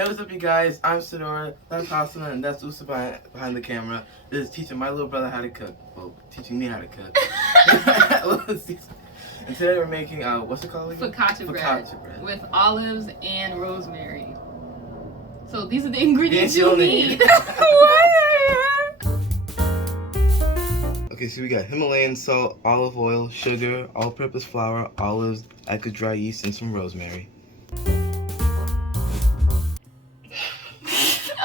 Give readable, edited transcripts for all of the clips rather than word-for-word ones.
Hey, what's up, you guys? I'm Sonora, that's Haswaa, and that's Usa behind the camera. This is teaching my little brother how to cook. Well, teaching me how to cook. And today we're making, what's it called again? Focaccia bread with olives and rosemary. So these are the ingredients you'll need. Okay, so we got Himalayan salt, olive oil, sugar, all-purpose flour, olives, active dry yeast, and some rosemary.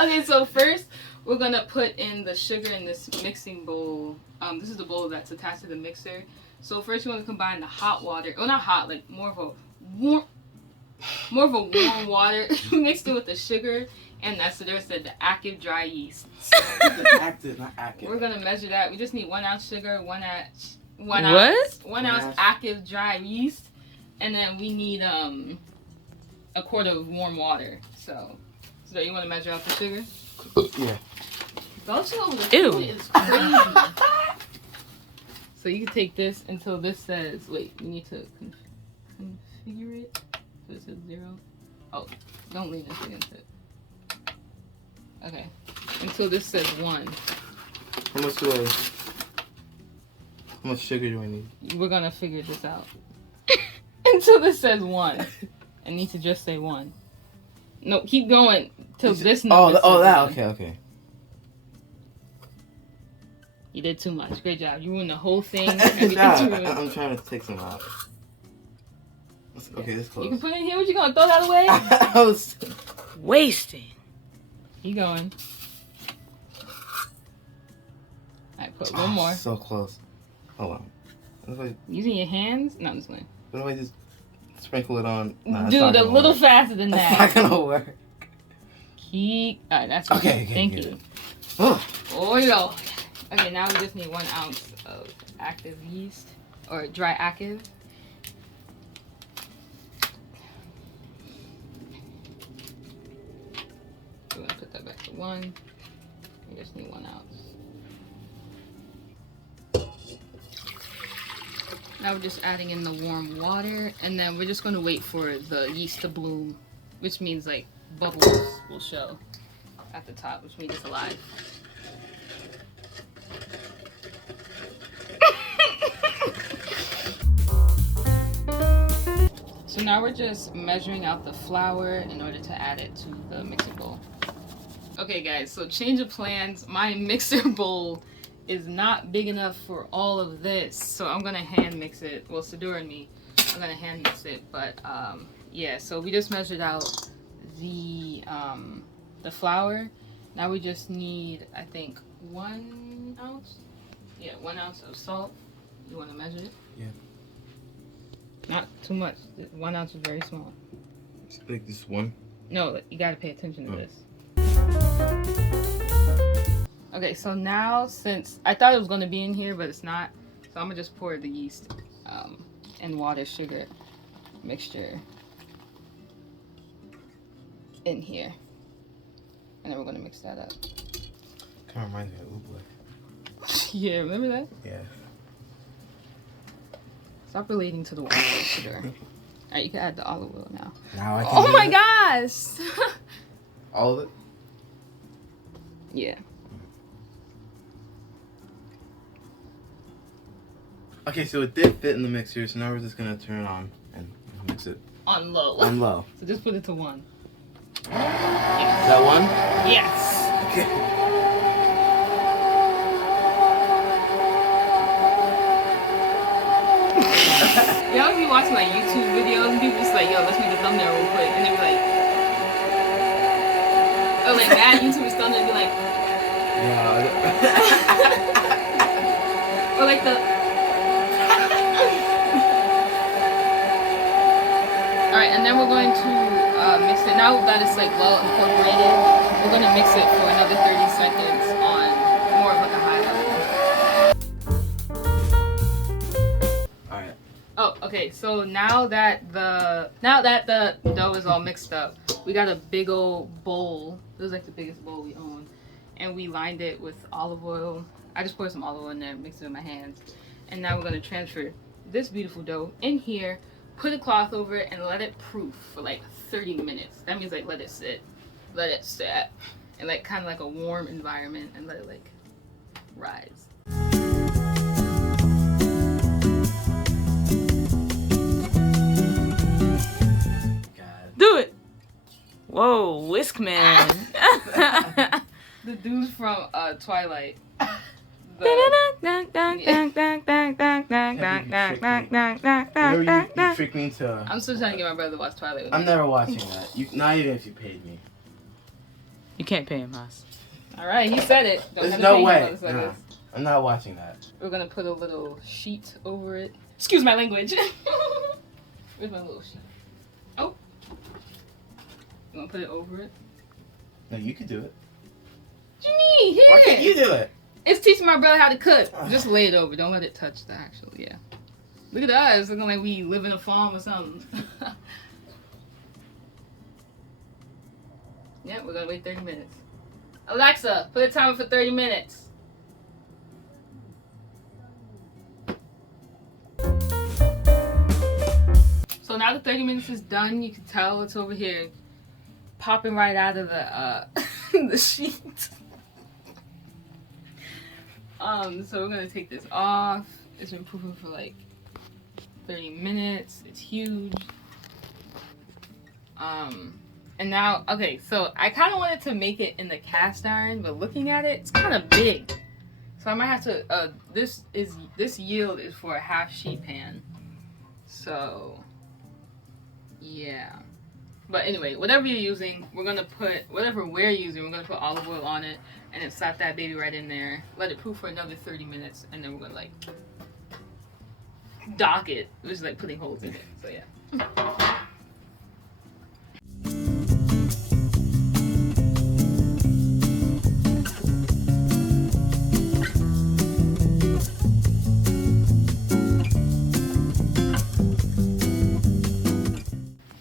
Okay, so first we're gonna put in the sugar in this mixing bowl. This is the bowl that's attached to the mixer. So first you want to combine the hot water, well not hot, like more of a warm water mixed it with the sugar, and that's the active dry yeast. Active, not active. We're gonna measure that. We just need 1 ounce sugar, 1 ounce active dry yeast, and then we need a quart of warm water. So you want to measure out the sugar? Yeah. Don't you know the food is crazy. So you can take this until this says, wait, we need to configure it. So it says 0. Oh, don't lean this against it. Okay. Until this says 1. How much sugar do I need? We're gonna figure this out. Until this says 1. I need to just say 1. No, keep going till this number. Okay. You did too much. Great job. You ruined the whole thing. I'm trying to take some out. Okay, it's close. You can put it in here. What you gonna throw that away? I was wasting. Keep going. Alright, put one more. So close. Hold on. Using your hands? No, I'm just going. What if I just sprinkle it on? Nah, dude, a little faster than that. That's not gonna work. Alright, that's okay. Thank you. Oh, no. Okay, now we just need 1 ounce of active yeast, or dry active. We're gonna put that back to 1. We just need 1 ounce. Now we're just adding in the warm water, and then we're just gonna wait for the yeast to bloom, which means like bubbles will show at the top, which means it's alive. So now we're just measuring out the flour in order to add it to the mixing bowl. Okay guys, so change of plans. My mixer bowl is not big enough for all of this, so I'm gonna hand mix it. Well, Sadura and me, I'm gonna hand mix it, but yeah, so we just measured out the flour. Now we just need, I think, 1 ounce? Yeah, 1 ounce of salt. You wanna measure it? Yeah. Not too much. 1 ounce is very small. It's big, this one? No, you gotta pay attention to this. Okay, so now, since I thought it was gonna be in here, but it's not, so I'm gonna just pour the yeast and water sugar mixture in here, and then we're gonna mix that up. Kind of reminds me of oobleck. Yeah, remember that? Yeah. Stop relating to the water sugar. Alright, you can add the olive oil now. Now I can. Oh my gosh! All of it? Yeah. Okay, so it did fit in the mixer, so now we're just gonna turn it on and mix it. On low. On low. So just put it to 1. Is that 1? Yes! Okay. You always be watching like YouTube videos and people just like, yo, let's make the thumbnail real quick, and they be like, or like mad YouTubers thumbnail and be like, or like the. Alright, and then we're going to mix it. Now that it's like well incorporated, we're going to mix it for another 30 seconds on more of like a high level. Alright. Oh, okay, so now that the dough is all mixed up, we got a big old bowl. This is like the biggest bowl we own. And we lined it with olive oil. I just poured some olive oil in there, mixed it with my hands. And now we're gonna transfer this beautiful dough in here, put a cloth over it, and let it proof for like 30 minutes. That means like let it sit. let it set in like kind of like a warm environment and let it like rise. Do it. Whoa, Whisk Man. The dudes from Twilight. You tricked me into. I'm still trying to get my brother to watch Twilight with me. I'm never watching that. Not even if you paid me. You can't pay him, Haas. Alright, he said it. Don't There's have to no pay him way. while it says No, this. I'm not watching that. We're gonna put a little sheet over it. Excuse my language. Where's my little sheet? Oh. You wanna put it over it? No, you could do it. What you mean? Here. Why can't you do it? It's teaching my brother how to cook. Just lay it over. Don't let it touch the actual, yeah. Look at us. Looking like we live in a farm or something. Yeah, we're gonna wait 30 minutes. Alexa, put a timer for 30 minutes. So now the 30 minutes is done. You can tell it's over here popping right out of the the sheet. So we're gonna take this off. It's been proofing for like 30 minutes. It's huge. And now, okay, so I kind of wanted to make it in the cast iron, but looking at it, it's kind of big. So I might have to, this yield is for a half sheet pan. So, yeah. But anyway, whatever you're using, whatever we're using, we're gonna put olive oil on it, and then slap that baby right in there. Let it proof for another 30 minutes, and then we're gonna like dock it, which is like putting holes in it. So yeah.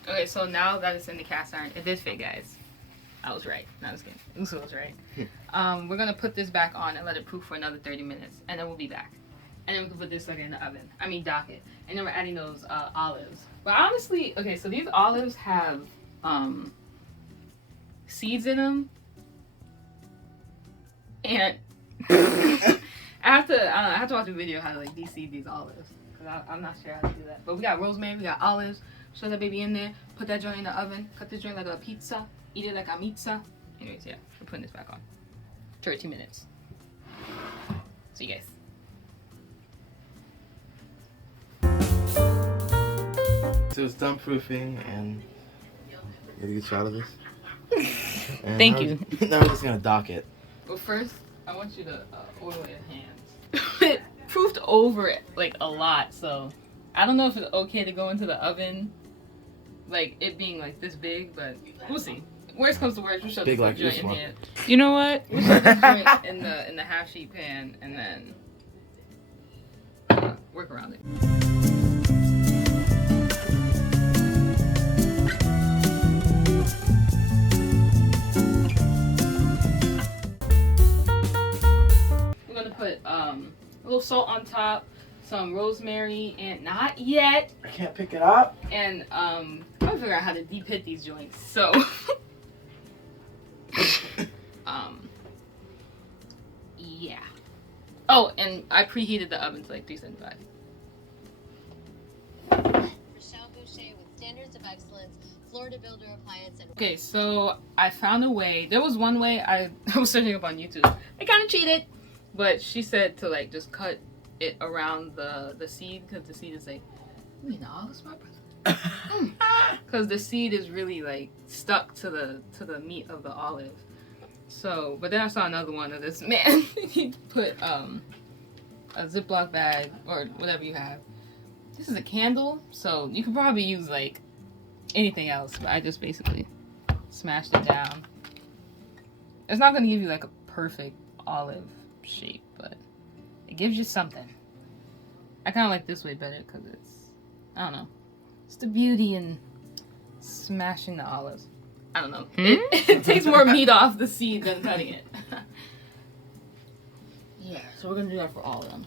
Okay, so now that it's in the cast iron, it did fit, guys. I was right. No, I was kidding. Uso was right. We're gonna put this back on and let it proof for another 30 minutes, and then we'll be back. And then we can put this in the oven. I mean, dock it. And then we're adding those olives. But honestly, okay, so these olives have seeds in them, and I have to watch a video how to like de-seed these olives, because I'm not sure how to do that. But we got rosemary, we got olives. Throw that baby in there. Put that joint in the oven. Cut this joint like a pizza. Eat it like a pizza. Anyways, yeah, we're putting this back on. 30 minutes. See you guys. So it's done proofing, and get a good shot of this. And Thank you. Now we're just gonna dock it. But first, I want you to oil your hands. It proofed over it like a lot, so I don't know if it's okay to go into the oven, like it being like this big, but we'll see. Worst comes to worst, we'll shove this like joint this in one. here. You know what? We'll shove this joint in the half sheet pan and then work around it. We're gonna put a little salt on top, some rosemary, and not yet. I can't pick it up. And I'm gonna figure out how to deep hit these joints. So yeah. Oh, and I preheated the oven to like 375. Rochelle Boucher with standards of excellence, Florida Builder Appliance, and Okay, so I found a way. There was one way I was searching up on YouTube. I kind of cheated, but she said to like just cut it around the seed, because the seed is like, you mean the olives, my brother? Because the seed is really like stuck to the meat of the olive. So, but then I saw another one of this man. He put a Ziploc bag or whatever you have. This is a candle, so you could probably use like anything else, but I just basically smashed it down. It's not gonna give you like a perfect olive shape, but it gives you something. I kind of like this way better because it's, I don't know, it's the beauty in smashing the olives. I don't know. It takes more meat off the seed than cutting it. Yeah, so we're gonna do that for all of them.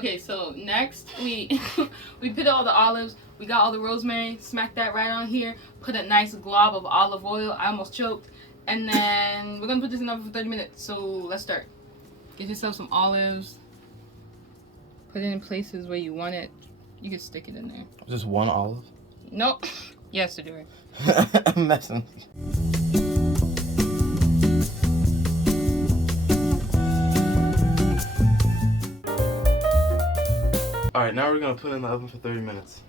Okay, so next we we put all the olives. We got all the rosemary. Smack that right on here. Put a nice glob of olive oil. I almost choked. And then we're gonna put this in the oven for 30 minutes. So let's start. Get yourself some olives. Put it in places where you want it. You can stick it in there. Just one olive? Nope. Yes, to do it. I'm messing with you. Alright, now we're gonna put it in the oven for 30 minutes.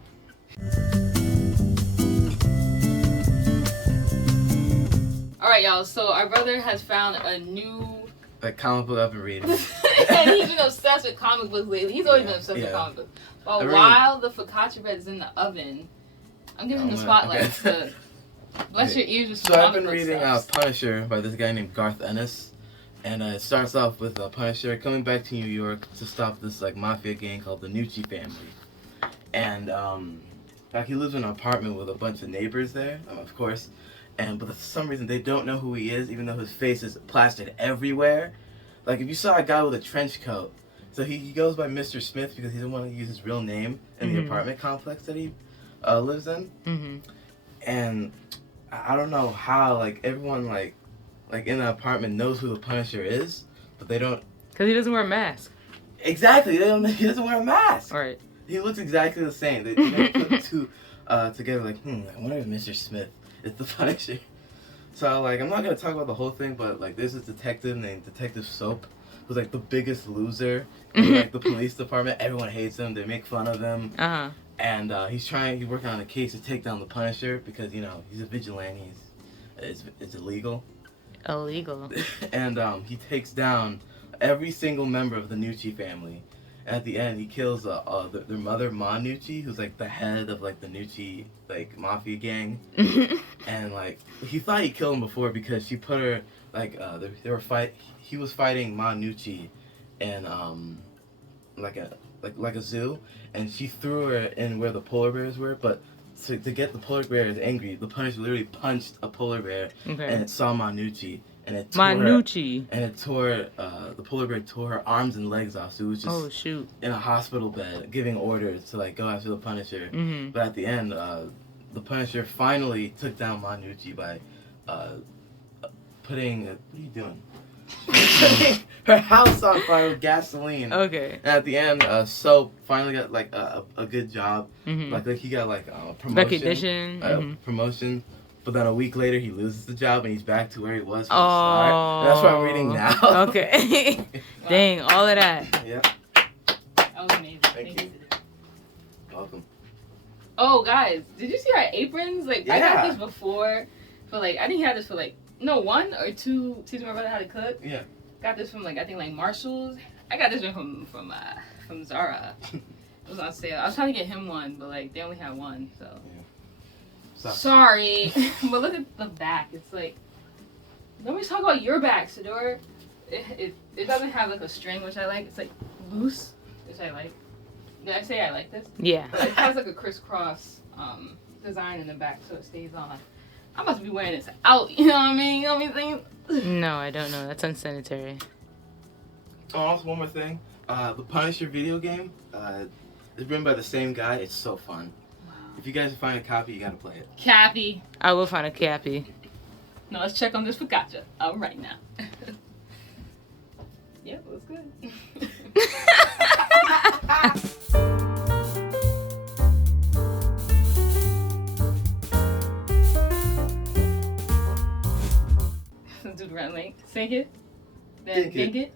Alright, y'all, so our brother has found a new... That comic book I've been reading. And he's been obsessed with comic books lately. He's always been obsessed with comic books. But while the focaccia bread is in the oven, I'm giving him the spotlight to bless your ears with some So I've comic been book reading stuff. Punisher by this guy named Garth Ennis. And it starts off with Punisher coming back to New York to stop this like mafia gang called the Nucci family. And like he lives in an apartment with a bunch of neighbors there, of course. But for some reason they don't know who he is, even though his face is plastered everywhere. Like if you saw a guy with a trench coat, so he goes by Mr. Smith because he doesn't want to use his real name in the apartment complex that he lives in. And I don't know how like everyone like in the apartment knows who the Punisher is, but they don't. Because he doesn't wear a mask. Exactly, they don't. He doesn't wear a mask. Right. He looks exactly the same. They don't put two together. Like, I wonder if Mr. Smith is the Punisher. So like, I'm not gonna talk about the whole thing, but like, there's this detective named Detective Soap, who's like the biggest loser in like the police department. Everyone hates him. They make fun of him. And he's working on a case to take down the Punisher because he's a vigilante. It's illegal. Illegal. And he takes down every single member of the Nucci family. And at the end, he kills their mother, Ma Nucci, who's like the head of like the Nucci like mafia gang. And like he thought he killed him before because she put her like he was fighting Ma Nucci in like a zoo, and she threw her in where the polar bears were, but to get the polar bears angry, the Punisher literally punched a polar bear, and it saw Ma Nucci, and it tore the polar bear tore her arms and legs off, so it was just in a hospital bed giving orders to like go after the Punisher. But at the end, the Punisher finally took down Ma Nucci by putting what are you doing? Her house on fire with gasoline. Okay. And at the end, Soap finally got like a good job. Like he got like a promotion. Recognition. Promotion. But then a week later, he loses the job and he's back to where he was from the start. And that's what I'm reading now. Okay. Dang, all of that. Yeah. That was amazing. Thank you. Welcome. Oh, guys, did you see our aprons? Like, I got this before, but like, I didn't have this for like, one or two, teaching my brother how to cook. Yeah. Got this from like, I think like Marshall's. I got this one from Zara. It was on sale. I was trying to get him one, but like, they only had one, so. Yeah. Sorry. But look at the back. It's like, nobody's talking about your back, Sador. It doesn't have like a string, which I like. It's like loose, which I like. Did I say I like this? Yeah. It has like a crisscross design in the back, so it stays on. I must be wearing this out, you know what I mean? You know what I mean? No, I don't know. That's unsanitary. Oh, also one more thing. The Punisher video game is written by the same guy. It's so fun. Wow. If you guys find a copy, you gotta play it. Cappy. I will find a cappy. No, let's check on this focaccia. All right now. Yeah, it was good. Let's do the right link. Sink it. Then dink it.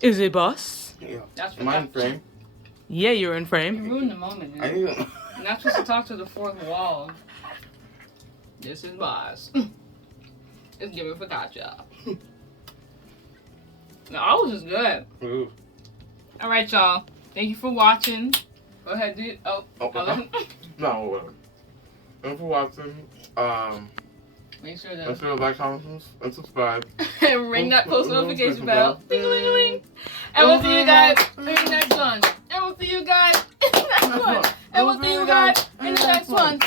Is it, boss? Yeah. That's Am I in frame? Yeah, you're in You frame. ruined the moment, man. You're not supposed to talk to the fourth wall. This is boss. It's giving focaccia. The olives is good. Ooh. All right, y'all. Thank you for watching. Go ahead, dude. Oh. No, whatever. Thanks for watching. Make sure to make sure to like, comment, and subscribe. and ring that post notification bell. Ding-a-ling-a-ling. And we'll see you guys in the next one. And we'll see you guys in the next one. And we'll see you guys in the next one.